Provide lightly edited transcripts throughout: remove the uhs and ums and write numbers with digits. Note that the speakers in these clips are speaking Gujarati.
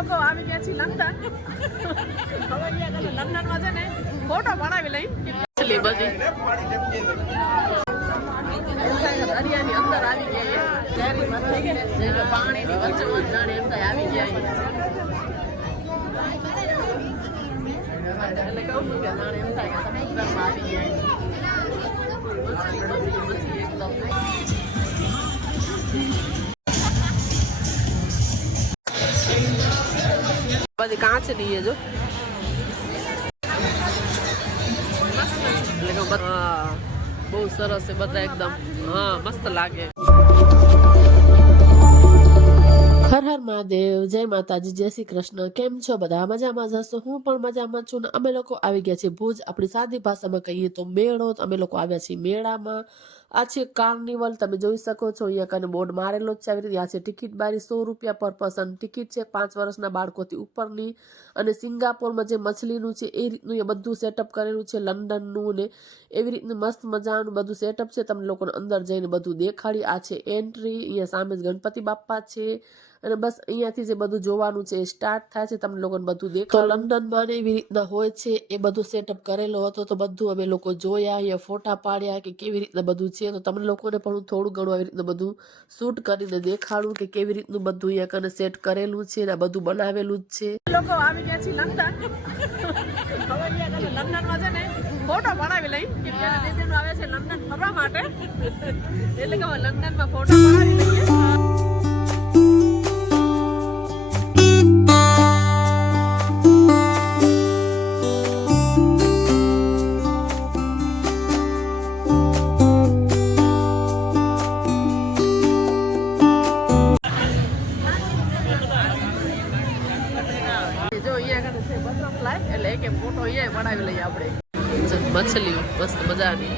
લોકો આવી ગયા છે લંડન. હવે અહીંયા લંડનમાં છે ને ફોટો પડાવી લઈ બધી દરિયાની અંદર આવી ગયા પાણીની વચ્ચે જાણે એમ થાય આવી ગયા એટલે કહું છું કે જાણે એમ થાય કે સમુદ્રમાં આવી ગયા બધી કાચ ની જો બહુ સરસ છે બધા એકદમ હા મસ્ત લાગે. હર હર મહાદેવ, જય માતાજી, જય શ્રી કૃષ્ણ. કેમ છો બધા? મજામાં જ હશો. હું પણ મજામાં છું. ને અમે લોકો આવી ગયા છીએ ભુજ. આપણી સાદી ભાષામાં કહીએ તો મેળો. અમે લોકો આવ્યા છીએ મેળામાં. આ છે કાર્નિવલ, તમે જોઈ શકો છો. અહીંયા કને બોર્ડ મારેલો જ છે આવી રીતે. આ છે ટિકિટ બારી, 100 રૂપિયા પર પર્સન ટિકિટ છે 5 વર્ષના બાળકોથી ઉપરની. અને સિંગાપોરમાં જે મછલીનું છે એ રીતનું એ બધું સેટઅપ કરેલું છે, લંડનનું ને એવી રીતનું મસ્ત મજાનું બધું સેટઅપ છે. તમને લોકોને અંદર જઈને બધું દેખાડી. આ છે એન્ટ્રી. અહીંયા સામે જ ગણપતિ બાપ્પા છે. અને બસ અહીંયાથી જે બધું જોવાનું છે એ સ્ટાર્ટ થાય છે. તમને લોકોને બધું દેખાય. તો લંડનમાં ને એવી રીતના હોય છે એ બધું સેટઅપ કરેલો હતો. તો બધું અમે લોકો જોયા, અહીંયા ફોટા પાડ્યા કે કેવી રીતના બધું છે. તો તમને લોકોને પણ હું થોડું ઘણું આવી રીતના બધું શૂટ કરીને દેખાડું કે કેવી રીતનું બધું અહીંયા કને સેટ કરેલું છે ને બધું બનાવેલું જ છે. લોકો આવી ગયા છે લંડન. હવે અહીંયા કને લંડનમાં છે ને ફોટો પડાવી લઈ કે ત્યારે બેબીનું આવે છે લંડન ફરવા માટે. એટલે કે લંડનમાં ફોટો પડાવી લઈએ. એટલે એક ફોટો અહીંયા પડાવી લઈએ આપણે. મછલી મસ્ત મજાની.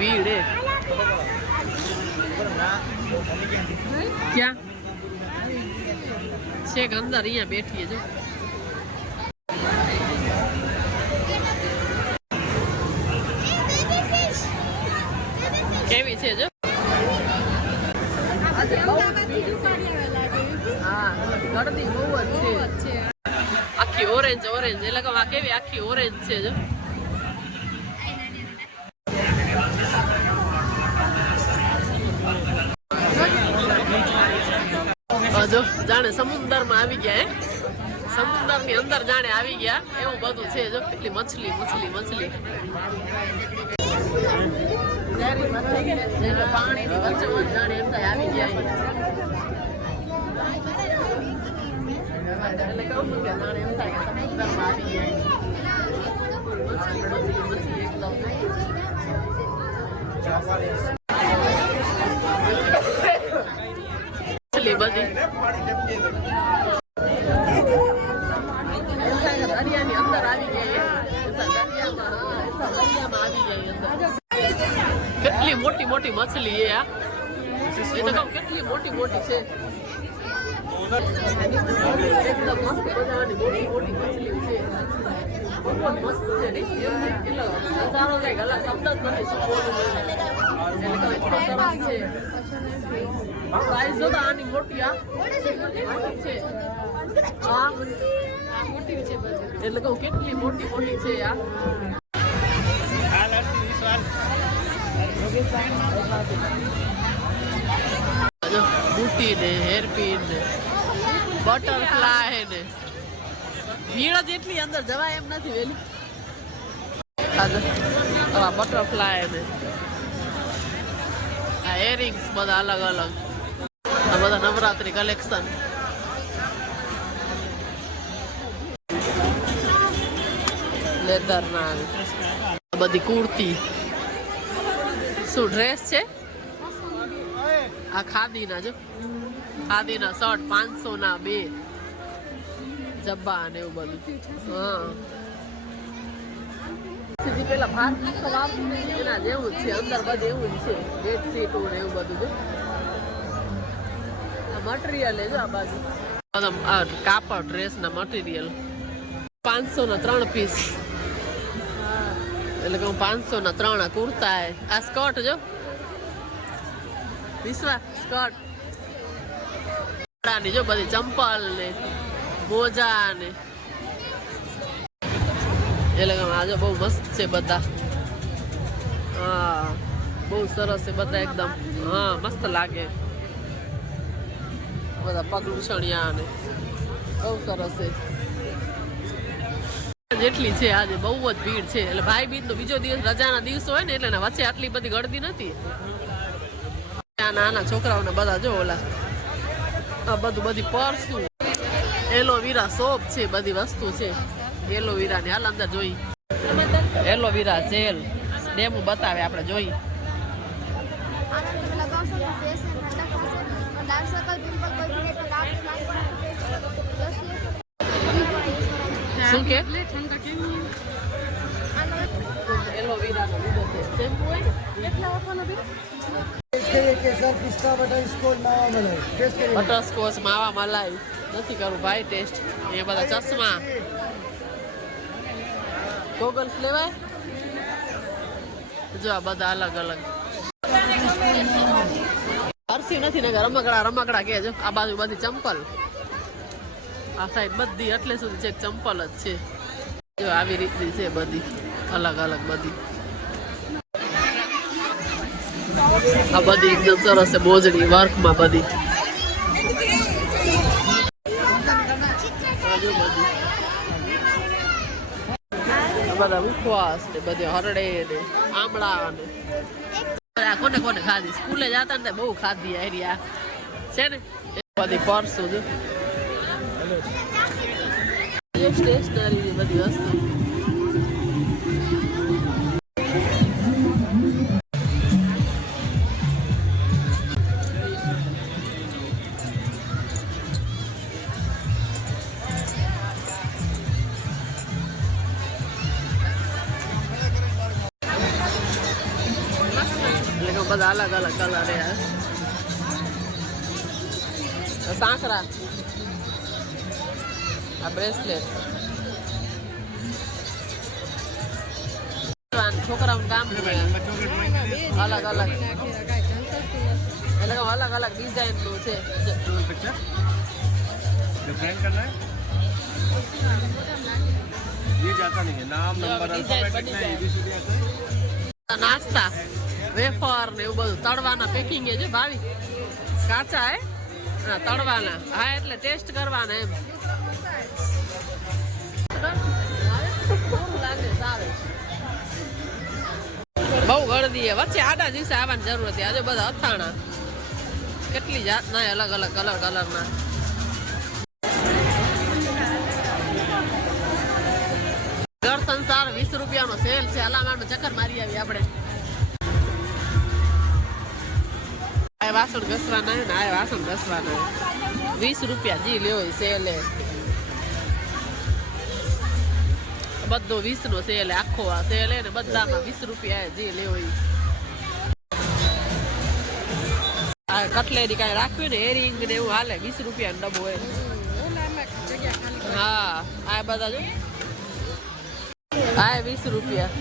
भीड़ है क्या छेक अंदर यहाँ बैठी है जो केवी छे जो हाँ गर्दी बहुत छे आखी ऑरेंज ऑरेंज એટલે કે આ કેવી આખી ઓરેન્જ છે જો जो जाने समुद्र में આવી ગયા समुद्र ની અંદર जाने આવી ગયા એવું બધું છે જો કેટલી મછલી મછલી મછલી પાણી ની વચ્ચે જાણે એમ થાય આવી ગયા એટલે કહું છું કે જાણે એમ થાય કે સમુદ્ર માં આવી ગયા મછલી એકદમ બધી દરિયાની અંદર આવી ગઈ દરિયામાં આવી ગઈ અંદર કેટલી મોટી મોટી મછલી એ આ એ તો કહું કેટલી મોટી મોટી છે એકદમ મસ્ત મજાની મોટી મોટી મછલી છે મસ્ત છે ને નજારો કઈ ગલા શબ્દ જ નથી શું બોલવું એટલે એટલો સરસ છે प्राइस जो आनी मोटी आ છે આ મોટી છે એટલે કહું કેટલી મોટી મોટી છે આ જો બૂટી ને હેરપિન ને બટરફ્લાય ને ભીડ જેટલી અંદર જવાય એમ નથી વેલી આ બટરફ્લાય ને આ ઇયરિંગ્સ બધા અલગ અલગ આ બધા નવરાત્રી કલેક્શન લેધર ના બધી કુર્તી શું ડ્રેસ છે આ ખાદીના જો ખાદીના શર્ટ 500 ના 2 જબ્બા ને એવું બધું. હા સીધી પેલા ભારતીય સવાબ એના જેવું જ છે, અંદર બધું એવું જ છે, બેડશીટ ને એવું બધું. મટીરિયલ જો આ બાજુ કાપડ ડ્રેસ ના મટીરિયલ 500 ના 3 પીસ, એટલે કે 500 ના 3 કુર્તા. આ સ્કર્ટ જો વિશ્વા સ્કર્ટ ની જો બધી ચંપલ ને મોજા ને, એટલે કે આજે બહુ મસ્ત છે બધા. હા બહુ સરસ છે બધા એકદમ. હા મસ્ત લાગે બધા પગલુછણિયા ને બહુ સરસ છે. જેટલી છે આજે બહુ જ ભીડ છે, એટલે ભાઈ બીજ નો બીજો દિવસ રજાના દિવસો હોય ને એટલે વચ્ચે આટલી બધી ગળદી નથી. નાના છોકરાઓને બધા જો ઓલા આ બધું બધી પર્સું એલોવેરા સોપ છે, બધી વસ્તુ છે એલોવેરા ની. હાલ અંદર જોઈ એલોવેરા જેલ ડેમો બતાવે આપણે જોઈ. શું કે એલોવેરા નો લીધો છે શેમ્પુ હોય ને કેટલા આપવાનો બી બટરસ્કોચ માવા મલાઈ નથી કરું ભાઈ ટેસ્ટ. એ બધા ચશ્મા ગોગલ્સ લેવાય જો આ બધા અલગ અલગ. હરસી નથી ને રમકડા કે જો આ બાજુ બધી ચંપલ, આ સાઈડ બધી એટલે સુધી છે ચંપલ જ છે. જો આવી રીતની છે બધી અલગ અલગ બધી. આ બધી એકદમ સરસ છે મોજડી વર્કમાં બધી. બધા મુખવાસ ને બધી હરડે ને આમળા ને કોને કોને ખાધી. સ્કૂલે જતા ને બહુ ખાધી એરિયા છે ને બધી પર્સો જો સ્ટેશનરી બધી વસ્તુ. બધા અલગ અલગ કલર યાર. સાંકરા આ બ્રેસલેટ છોકરાઓનું કામ અલગ અલગ એટલે અલગ અલગ ડિઝાઇન નું છે. નાસ્તા વેફર ને એવું બધું તળવાના પેકિંગ છે ભાવી કાચા હે હા તળવાના. હા એટલે ટેસ્ટ કરવાના એમ. બહુ ગળદી વચ્ચે આડા દિવસે આવવાની જરૂર હતી. આજે બધા અથાણા કેટલી જાતના અલગ અલગ કલર કલરના. ઘર સંસાર 20 રૂપિયાનો સેલ છે. અલામામાં ચક્કર મારી આવી આપણે. આ વાસણ ઘસવાના ને આ વાસણ ઘસવાના 20 રૂપિયા જી લેવો સેલે બધો 20 નો સેલ આખો આ સેલ ને બધામાં 20 રૂપિયા જી લેવો. આ કટલેરી કાંઈ રાખવી ને એરિંગ ને એવું હાલે 20 રૂપિયા નો ડબ્બો હોય. હા આ બધા જો આ 20 રૂપિયા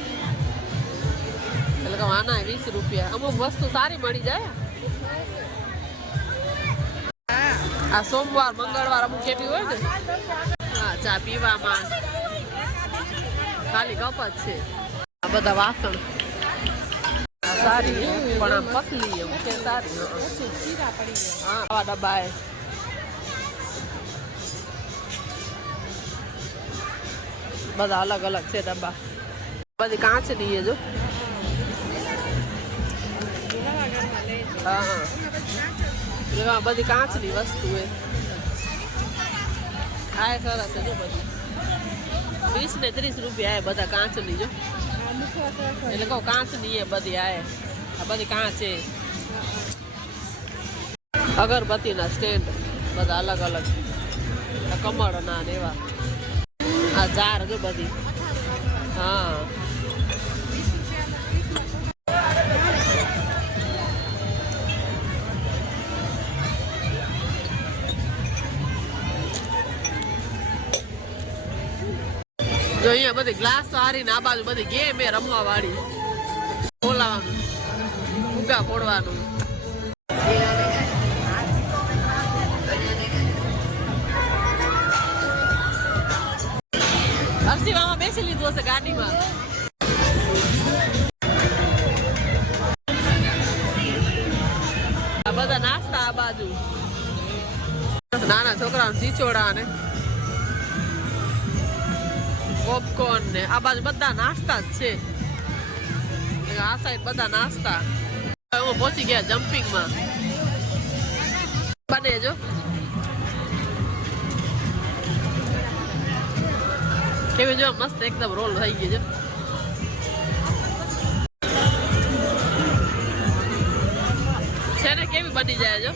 એટલે કે આના 20 રૂપિયા. અમુક વસ્તુ સારી મળી જાય. આ સોમવાર મંગળવાર અમુક કેટલી હોય ને. હા ચા પીવામાં ખાલી કપ જ છે. આ બધા વાસણ સારી પણ આમ પતલી એમ છે સારી. હા આવા ડબ્બા બધા અલગ અલગ છે ડબ્બા. બધી કાચની છે જો. હા હા બધી કાચની વસ્તુ હે. આ સરસ છે જો બધી 20 ને 30 રૂપિયા બધા કાચની જો. એટલે કહું કાચની એ બધી આ બધી કાચ છે. અગરબત્તીના સ્ટેન્ડ બધા અલગ અલગ કમળના ને એવા આ જાર જો બધી હા જો અહીંયા બધી ગ્લાસ સારી ને આ બાજુ બધી ગેમ એ રમવા વાળી બોલાવાનું ફુગા ફોડવાનું હર્ષિવામાં બેસી લીધું હશે ગાડીમાં આ બધા નાસ્તા આ બાજુ નાના છોકરાઓ ચીચોડા ને પોપકોર્ન ને આ બાજુ બધા નાસ્તા જ છે આ સાઈડ બધા નાસ્તા હું પહોંચી ગયા જમ્પિંગ માં બને જો કેવી જો મસ્ત એકદમ રોલ થઈ ગઈ છે છે ને કેવી બની જાય જો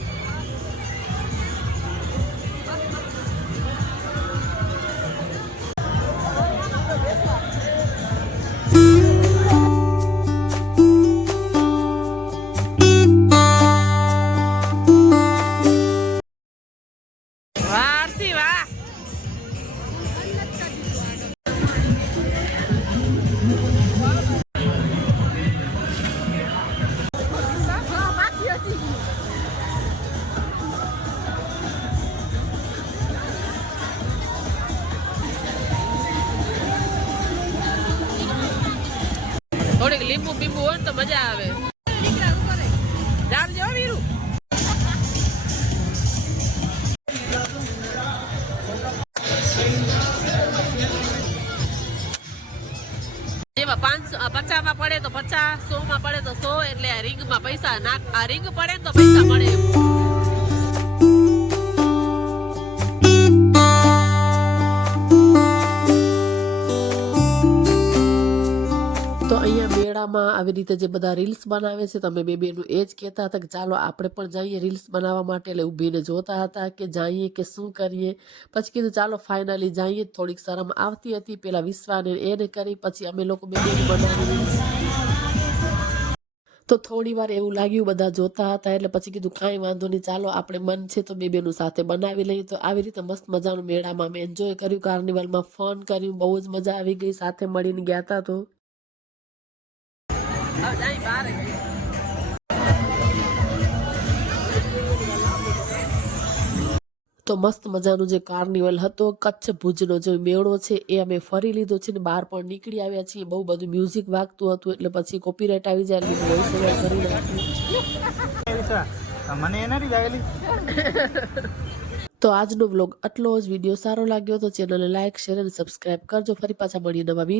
થોડીક લીંબુ બીંબુ હોય ને તો મજા આવે જામજો વીરુ જેમાં 50 માં પડે તો 50 100 માં પડે તો 100 એટલે આ રિંગમાં પૈસા નાખ આ રિંગ પડે ને તો પૈસા મળે તો અહીંયા મેળામાં આવી રીતે જે બધા રીલ્સ બનાવે છે તમે બેનું એ જ કહેતા હતા કે ચાલો આપણે પણ જઈએ રીલ્સ બનાવવા માટે એટલે ઊભીને જોતા હતા કે જઈએ કે શું કરીએ પછી કીધું ચાલો ફાઇનલી જઈએ થોડીક શરમ આવતી હતી પેલા વિશ્વાને એને કરી પછી અમે લોકો બેનું બનાવી રીલ્સ તો થોડી વાર એવું લાગ્યું બધા જોતા હતા એટલે પછી કીધું કાંઈ વાંધો નહીં ચાલો આપણે મન છે તો બેનું સાથે બનાવી લઈએ તો આવી રીતે મસ્ત મજાનું મેળામાં અમે એન્જોય કર્યું કાર્નિવલમાં ફન કર્યું બહુ જ મજા આવી ગઈ સાથે મળીને ગયા હતા તો મસ્ત મજાનું જે કાર્નિવલ હતો કચ્છ ભુજનો જે મેળો છે એ અમે ફરી લીધો છે ને બહાર પણ નીકળી આવ્યા છીએ બહુ બધું મ્યુઝિક વાગતું હતું એટલે પછી કોપીરાઇટ આવી જાય એટલે વોઇસ ઓવર કરી નાખ્યું તો આજનો વ્લોગ આટલો જ વિડીયો સારો લાગ્યો તો ચેનલને લાઈક શેર અને સબસ્ક્રાઇબ કરજો ફરી પાછા મળીએ નવા